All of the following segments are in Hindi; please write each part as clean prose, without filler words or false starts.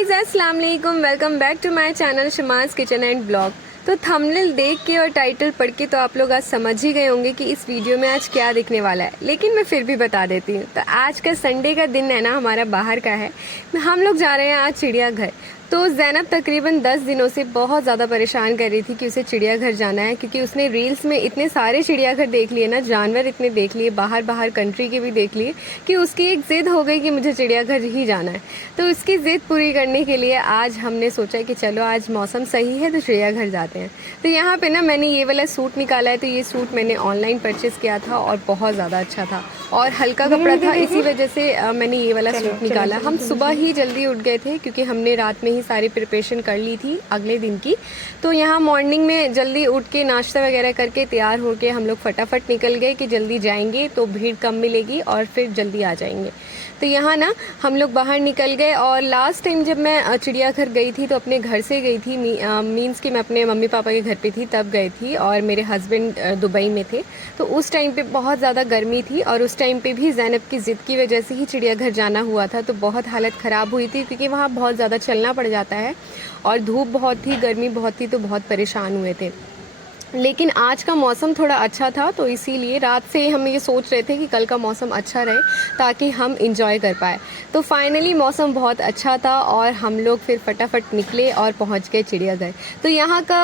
गाइस अस्सलाम वालेकुम, welcome back to my channel Shama's kitchen and blog. तो थंबनेल देख के और टाइटल पढ़ के तो आप लोग आज समझ ही गए होंगे कि इस वीडियो में आज क्या दिखने वाला है, लेकिन मैं फिर भी बता देती हूँ। तो आज का संडे का दिन है ना, हमारा बाहर का है। हम लोग जा रहे हैं आज चिड़ियाघर। तो ज़ैनब तकरीबन 10 दिनों से बहुत ज़्यादा परेशान कर रही थी कि उसे चिड़ियाघर जाना है, क्योंकि उसने रील्स में इतने सारे चिड़ियाघर देख लिए ना, जानवर इतने देख लिए, बाहर बाहर कंट्री के भी देख लिए, कि उसकी एक ज़िद हो गई कि मुझे चिड़ियाघर ही जाना है। तो उसकी ज़िद पूरी करने के लिए आज हमने सोचा कि चलो आज मौसम सही है तो चिड़ियाघर जाते हैं। तो यहाँ पे ना मैंने ये वाला सूट निकाला है। तो ये सूट मैंने ऑनलाइन परचेज़ किया था और बहुत ज़्यादा अच्छा था और हल्का कपड़ा था, इसी वजह से मैंने ये वाला सूट निकाला। हम सुबह ही जल्दी उठ गए थे क्योंकि हमने रात में ही सारी प्रिपरेशन कर ली थी अगले दिन की। तो यहाँ मॉर्निंग में जल्दी उठ के नाश्ता वगैरह करके तैयार होके हम लोग फटाफट निकल गए कि जल्दी जाएंगे तो भीड़ कम मिलेगी और फिर जल्दी आ जाएंगे। तो यहाँ ना हम लोग बाहर निकल गए। और लास्ट टाइम जब मैं चिड़ियाघर गई थी तो अपने घर से गई थी, मीन्स कि मैं अपने मम्मी पापा के घर पे थी तब गई थी, और मेरे हस्बैंड दुबई में थे। तो उस टाइम पे बहुत ज़्यादा गर्मी थी और उस टाइम पे भी ज़ैनब की ज़िद की वजह से ही चिड़ियाघर जाना हुआ था। तो बहुत हालत ख़राब हुई थी क्योंकि वहाँ बहुत ज़्यादा चलना पड़ जाता है और धूप बहुत थी, गर्मी बहुत थी, तो बहुत परेशान हुए थे। लेकिन आज का मौसम थोड़ा अच्छा था, तो इसीलिए रात से हम ये सोच रहे थे कि कल का मौसम अच्छा रहे ताकि हम इंजॉय कर पाए। तो फाइनली मौसम बहुत अच्छा था और हम लोग फिर फटाफट निकले और पहुंच गए चिड़ियाघर। तो यहाँ का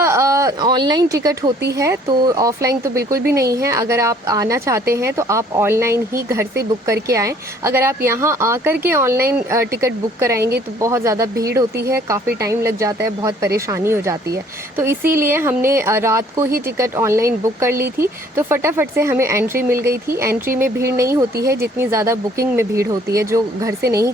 ऑनलाइन टिकट होती है, तो ऑफलाइन तो बिल्कुल भी नहीं है। अगर आप आना चाहते हैं तो आप ऑनलाइन ही घर से बुक करके आएँ। अगर आप यहाँ आकर के ऑनलाइन टिकट बुक कराएंगे तो बहुत ज़्यादा भीड़ होती है, काफ़ी टाइम लग जाता है, बहुत परेशानी हो जाती है। तो इसीलिए हमने रात को ही टिकट ऑनलाइन बुक कर ली थी, तो फटाफट से हमें एंट्री मिल गई थी। एंट्री में भीड़ नहीं होती है जितनी ज़्यादा बुकिंग में भीड़ होती है। जो घर से नहीं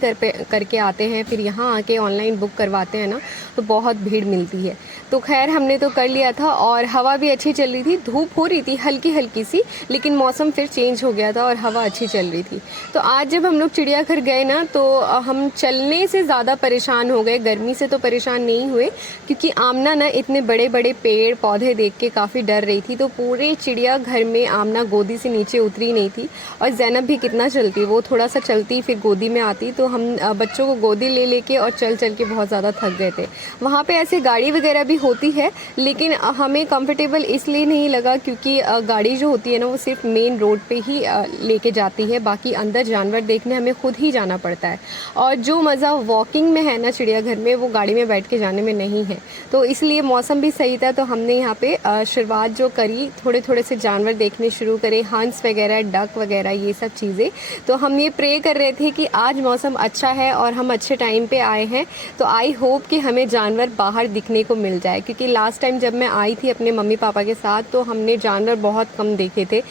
करके आते हैं फिर यहाँ आके ऑनलाइन बुक करवाते हैं ना, तो बहुत भीड़ मिलती है। तो खैर हमने तो कर लिया था और हवा भी अच्छी चल रही थी। धूप हो रही थी हल्की हल्की सी, लेकिन मौसम फिर चेंज हो गया था और हवा अच्छी चल रही थी। तो आज जब हम लोग चिड़ियाघर गए ना, तो हम चलने से ज़्यादा परेशान हो गए, गर्मी से तो परेशान नहीं हुए, क्योंकि आमना ना इतने बड़े बड़े पेड़ पौधे देख के काफ़ी डर रही थी। तो पूरे चिड़ियाघर में आमना गोदी से नीचे उतरी नहीं थी। और ज़ैनब भी कितना चलती, वो थोड़ा सा चलती फिर गोदी में आती। तो हम बच्चों को गोदी ले लेके और चल चल के बहुत ज़्यादा थक गए थे। वहाँ पे ऐसे गाड़ी वगैरह भी होती है, लेकिन हमें कंफर्टेबल इसलिए नहीं लगा क्योंकि गाड़ी जो होती है ना वो सिर्फ मेन रोड पे ही लेके जाती है, बाकी अंदर जानवर देखने हमें खुद ही जाना पड़ता है। और जो मज़ा वॉकिंग में है ना चिड़ियाघर में, वो गाड़ी में बैठ के जाने में नहीं है। तो इसलिए मौसम भी सही था, तो हमने यहाँ पे शुरुआत जो करी, थोड़े थोड़े से जानवर देखने शुरू करे, हंस वगैरह, डक वगैरह, ये सब चीज़ें। तो हम ये प्रे कर रहे थे कि आज मौसम अच्छा है और हम अच्छे टाइम पे आए हैं, तो आई होप कि हमें जानवर बाहर दिखने को मिल जाए। क्योंकि लास्ट टाइम जब मैं आई थी अपने मम्मी पापा के साथ तो हमने जानवर बहुत कम देखे थे,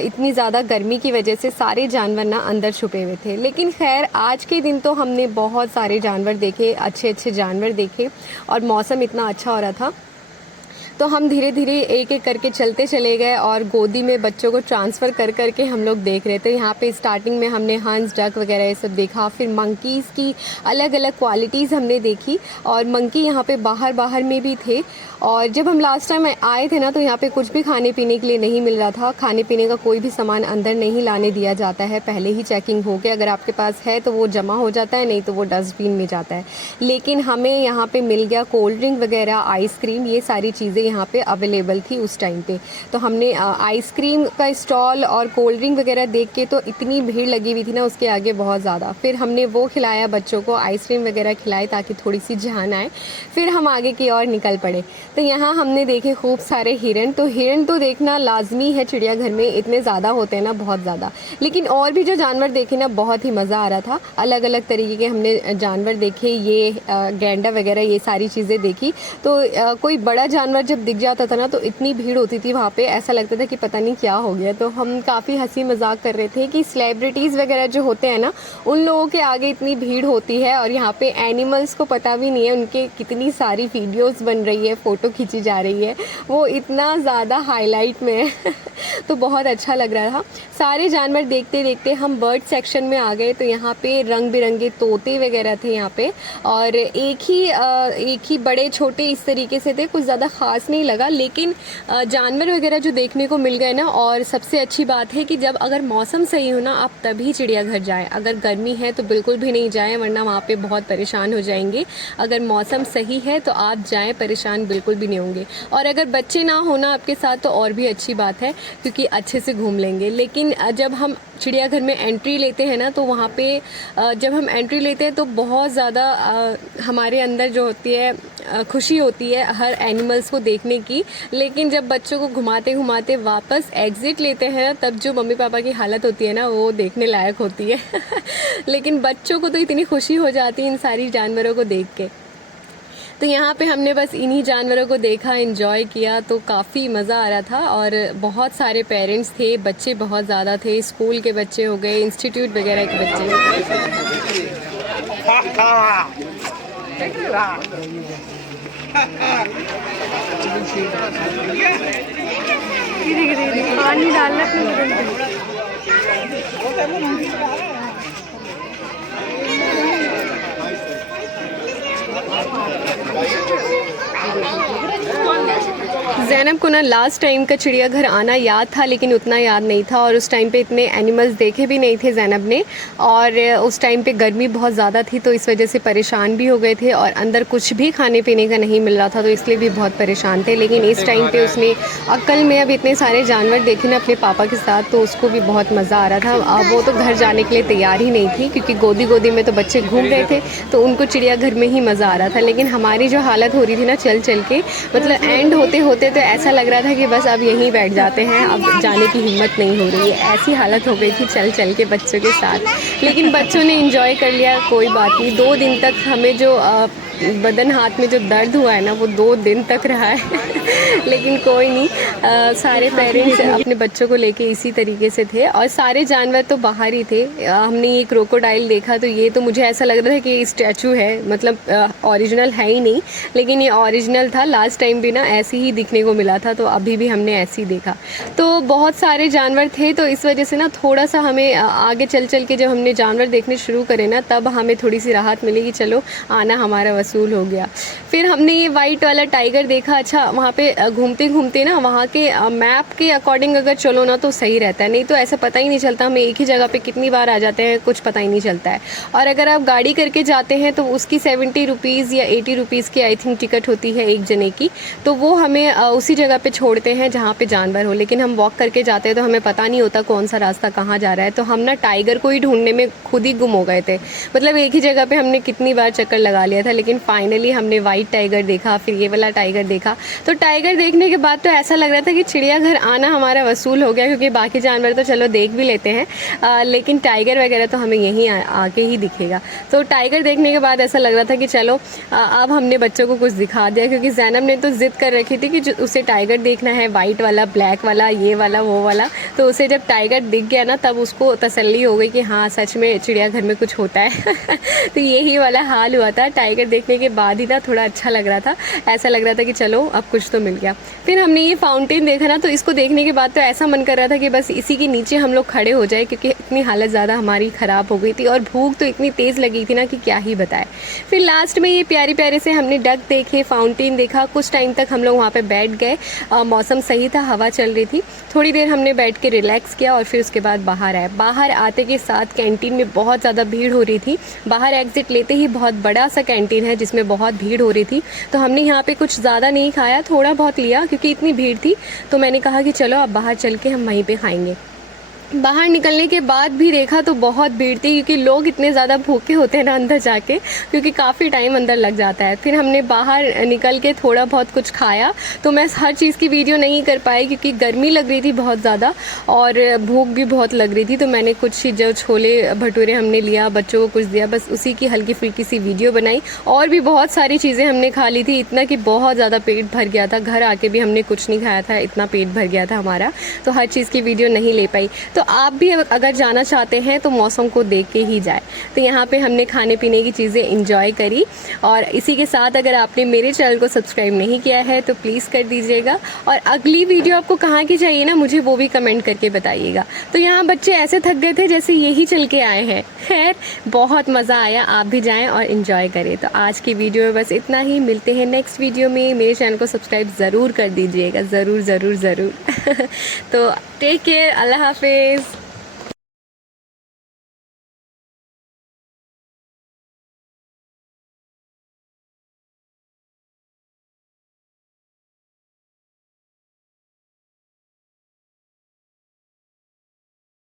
इतनी ज़्यादा गर्मी की वजह से सारे जानवर ना अंदर छुपे हुए थे। लेकिन खैर आज के दिन तो हमने बहुत सारे जानवर देखे, अच्छे अच्छे जानवर देखे और मौसम इतना अच्छा हो रहा था। तो हम धीरे धीरे एक एक करके चलते चले गए और गोदी में बच्चों को ट्रांसफ़र कर करके हम लोग देख रहे थे। यहाँ पे स्टार्टिंग में हमने हंस, डक वगैरह ये सब देखा, फिर मंकीज़ की अलग अलग क्वालिटीज़ हमने देखी, और मंकी यहाँ पे बाहर बाहर में भी थे। और जब हम लास्ट टाइम आए थे ना, तो यहाँ पे कुछ भी खाने पीने के लिए नहीं मिल रहा था। खाने पीने का कोई भी सामान अंदर नहीं लाने दिया जाता है, पहले ही चेकिंग हो के अगर आपके पास है तो वो जमा हो जाता है, नहीं तो वो डस्टबिन में जाता है। लेकिन हमें यहाँ पे मिल गया कोल्ड ड्रिंक वगैरह, आइसक्रीम, ये सारी चीज़ें यहाँ पे अवेलेबल थी उस टाइम पे। तो हमने आइसक्रीम का स्टॉल और कोल्ड ड्रिंक वगैरह देख के, तो इतनी भीड़ लगी हुई थी ना उसके आगे बहुत ज़्यादा। फिर हमने वो खिलाया बच्चों को, आइसक्रीम वगैरह खिलाए ताकि थोड़ी सी जान आए। फिर हम आगे की ओर निकल पड़े। तो यहाँ हमने देखे खूब सारे हिरन। तो हिरन तो देखना लाजमी है चिड़ियाघर में, इतने ज़्यादा होते हैं ना, बहुत ज़्यादा। लेकिन और भी जो जानवर देखे ना, बहुत ही मज़ा आ रहा था। अलग अलग तरीके के हमने जानवर देखे, ये गैंडा वगैरह, ये सारी चीज़ें देखी। तो कोई बड़ा जानवर जब दिख जाता था ना, तो इतनी भीड़ होती थी वहाँ पे, ऐसा लगता था कि पता नहीं क्या हो गया। तो हम काफ़ी हंसी मजाक कर रहे थे कि सेलिब्रिटीज़ वगैरह जो होते हैं ना, उन लोगों के आगे इतनी भीड़ होती है और यहाँ पे एनिमल्स को पता भी नहीं है, उनके कितनी सारी वीडियोस बन रही है, फ़ोटो खींची जा रही है, वो इतना ज़्यादा हाईलाइट में है। तो बहुत अच्छा लग रहा था। सारे जानवर देखते देखते हम बर्ड सेक्शन में आ गए। तो यहाँ पे रंग बिरंगे तोते वगैरह थे यहाँ पे, और एक ही बड़े छोटे इस तरीके से थे, कुछ ज़्यादा ख़ास खास नहीं लगा, लेकिन जानवर वगैरह जो देखने को मिल गए ना, और सबसे अच्छी बात है कि जब अगर मौसम सही हो ना आप तभी चिड़ियाघर जाएं। अगर गर्मी है तो बिल्कुल भी नहीं जाएं, वरना वहाँ पे बहुत परेशान हो जाएंगे। अगर मौसम सही है तो आप जाएं, परेशान बिल्कुल भी नहीं होंगे। और अगर बच्चे ना हो ना आपके साथ तो और भी अच्छी बात है, क्योंकि अच्छे से घूम लेंगे। लेकिन जब हम चिड़ियाघर में एंट्री लेते हैं ना, तो वहाँ पे जब हम एंट्री लेते हैं तो बहुत ज़्यादा हमारे अंदर जो होती है खुशी होती है हर एनिमल्स को देखने की। लेकिन जब बच्चों को घुमाते घुमाते वापस एग्ज़िट लेते हैं तब जो मम्मी पापा की हालत होती है ना, वो देखने लायक होती है। लेकिन बच्चों को तो इतनी खुशी हो जाती है इन सारी जानवरों को देख के। तो यहाँ पे हमने बस इन्हीं जानवरों को देखा, एंजॉय किया, तो काफ़ी मज़ा आ रहा था। और बहुत सारे पेरेंट्स थे, बच्चे बहुत ज़्यादा थे, स्कूल के बच्चे हो गए, इंस्टीट्यूट वगैरह के बच्चे हो गए। पानी डालना ज़ैनब को ना लास्ट टाइम का चिड़ियाघर आना याद था, लेकिन उतना याद नहीं था। और उस टाइम पे इतने एनिमल्स देखे भी नहीं थे ज़ैनब ने, और उस टाइम पे गर्मी बहुत ज़्यादा थी, तो इस वजह से परेशान भी हो गए थे। और अंदर कुछ भी खाने पीने का नहीं मिल रहा था, तो इसलिए भी बहुत परेशान थे। लेकिन इस टाइम पे उसने कल में अब इतने सारे जानवर देखे ना अपने पापा के साथ, तो उसको भी बहुत मज़ा आ रहा था। अब वो तो घर जाने के लिए तैयार ही नहीं थी, क्योंकि गोदी गोदी में तो बच्चे घूम रहे थे, तो उनको चिड़ियाघर में ही मज़ा आ रहा था। लेकिन हमारी जो हालत हो रही थी ना चल चल के, मतलब एंड होते होते तो ऐसा लग रहा था कि बस अब यहीं बैठ जाते हैं, अब जाने की हिम्मत नहीं हो रही है। ऐसी हालत हो गई थी चल चल के बच्चों के साथ। लेकिन बच्चों ने एंजॉय कर लिया, कोई बात नहीं। 2 दिन तक हमें जो बदन हाथ में जो दर्द हुआ है ना, वो 2 दिन तक रहा है। लेकिन कोई नहीं, सारे पेरेंट्स अपने बच्चों को लेके इसी तरीके से थे, और सारे जानवर तो बाहर ही थे। हमने ये क्रोकोडाइल देखा, तो ये तो मुझे ऐसा लग रहा था कि स्टैचू है, मतलब ओरिजिनल है ही नहीं, लेकिन ये ओरिजिनल था। लास्ट टाइम भी ना ऐसे ही दिखने को मिला था, तो अभी भी हमने ऐसे ही देखा। तो बहुत सारे जानवर थे, तो इस वजह से ना थोड़ा सा हमें आगे चल चल के जब हमने जानवर देखने शुरू करे ना, तब हमें थोड़ी सी राहत मिली कि चलो आना हमारा वसूल हो गया। फिर हमने ये वाइट वाला टाइगर देखा। अच्छा, वहाँ पे घूमते घूमते ना वहाँ के मैप के अकॉर्डिंग अगर चलो ना तो सही रहता है, नहीं तो ऐसा पता ही नहीं चलता, हम एक ही जगह पे कितनी बार आ जाते हैं, कुछ पता ही नहीं चलता है। और अगर आप गाड़ी करके जाते हैं तो उसकी 70 रुपीज़ या 80 रुपीज़ की आई थिंक टिकट होती है एक जने की, तो वो हमें उसी जगह पे छोड़ते हैं जहाँ पे जानवर हो। लेकिन हम वॉक करके जाते हैं तो हमें पता नहीं होता कौन सा रास्ता कहाँ जा रहा है। तो हम ना टाइगर को ही ढूंढने में खुद ही गुम हो गए थे, मतलब एक ही जगह पे हमने कितनी बार चक्कर लगा लिया था। लेकिन फाइनली हमने वाइट टाइगर देखा, फिर ये वाला टाइगर देखा। तो टाइगर देखने के बाद तो ऐसा लग रहा था कि चिड़ियाघर आना हमारा वसूल हो गया, क्योंकि बाकी जानवर तो चलो देख भी लेते हैं, लेकिन टाइगर वगैरह तो हमें यहीं आके ही दिखेगा। तो टाइगर देखने के बाद ऐसा लग रहा था कि चलो अब हमने बच्चों को कुछ दिखा दिया, क्योंकि ज़ैनब ने तो ज़िद कर रखी थी कि उसे टाइगर देखना है, वाइट वाला, ब्लैक वाला, ये वाला, वो वाला। तो उसे जब टाइगर दिख गया ना, तब उसको तसल्ली हो गई कि हाँ सच में चिड़ियाघर में कुछ होता है। तो यही वाला हाल हुआ था। टाइगर देखने के बाद ही ना थोड़ा अच्छा लग रहा था, ऐसा लग रहा था कि चलो अब कुछ तो मिल गया। फिर हमने ये फाउंटेन देखा ना, तो इसको देखने के बाद तो ऐसा मन कर रहा था कि बस इसी के नीचे हम लोग खड़े हो जाए, क्योंकि इतनी हालत ज़्यादा हमारी ख़राब हो गई थी और भूख तो इतनी तेज़ लगी थी ना कि क्या ही बताए। फिर लास्ट में ये प्यारे प्यारे से हमने डक देखे, फाउंटेन देखा। कुछ टाइम तक हम लोग वहाँ पर बैठ गए, मौसम सही था, हवा चल रही थी। थोड़ी देर हमने बैठ के रिलैक्स किया और फिर उसके बाद बाहर आए। बाहर आते के साथ कैंटीन में बहुत ज़्यादा भीड़ हो रही थी। बाहर एग्जिट लेते ही बहुत बड़ा सा कैंटीन है जिसमें बहुत भीड़ हो रही थी। तो हमने यहाँ पे कुछ ज़्यादा नहीं खाया, थोड़ा बहुत लिया, क्योंकि इतनी भीड़ थी। तो मैंने कहा कि चलो अब बाहर चल के हम वहीं पे खाएंगे। बाहर निकलने के बाद भी देखा तो बहुत भीड़ थी, क्योंकि लोग इतने ज़्यादा भूखे होते हैं ना अंदर जाके, क्योंकि काफ़ी टाइम अंदर लग जाता है। फिर हमने बाहर निकल के थोड़ा बहुत कुछ खाया। तो मैं हर चीज़ की वीडियो नहीं कर पाई, क्योंकि गर्मी लग रही थी बहुत ज़्यादा और भूख भी बहुत लग रही थी। तो मैंने कुछ जो छोले भटूरे हमने लिया, बच्चों को कुछ दिया, बस उसी की हल्की फुल्की सी वीडियो बनाई। और भी बहुत सारी चीज़ें हमने खा ली थी, इतना कि बहुत ज़्यादा पेट भर गया था। घर आके भी हमने कुछ नहीं खाया था, इतना पेट भर गया था हमारा, तो हर चीज़ की वीडियो नहीं ले पाई। तो आप भी अगर जाना चाहते हैं तो मौसम को देख के ही जाए। तो यहाँ पे हमने खाने पीने की चीज़ें इंजॉय करी, और इसी के साथ अगर आपने मेरे चैनल को सब्सक्राइब नहीं किया है तो प्लीज़ कर दीजिएगा। और अगली वीडियो आपको कहाँ की चाहिए ना, मुझे वो भी कमेंट करके बताइएगा। तो यहाँ बच्चे ऐसे थक गए थे जैसे यही चल के आए हैं। खैर बहुत मज़ा आया, आप भी जाएं और इन्जॉय करें। तो आज की वीडियो में बस इतना ही, मिलते हैं नेक्स्ट वीडियो में। मेरे चैनल को सब्सक्राइब ज़रूर कर दीजिएगा, ज़रूर ज़रूर ज़रूर। तो टेक केयर, अल्लाह हाफिज़।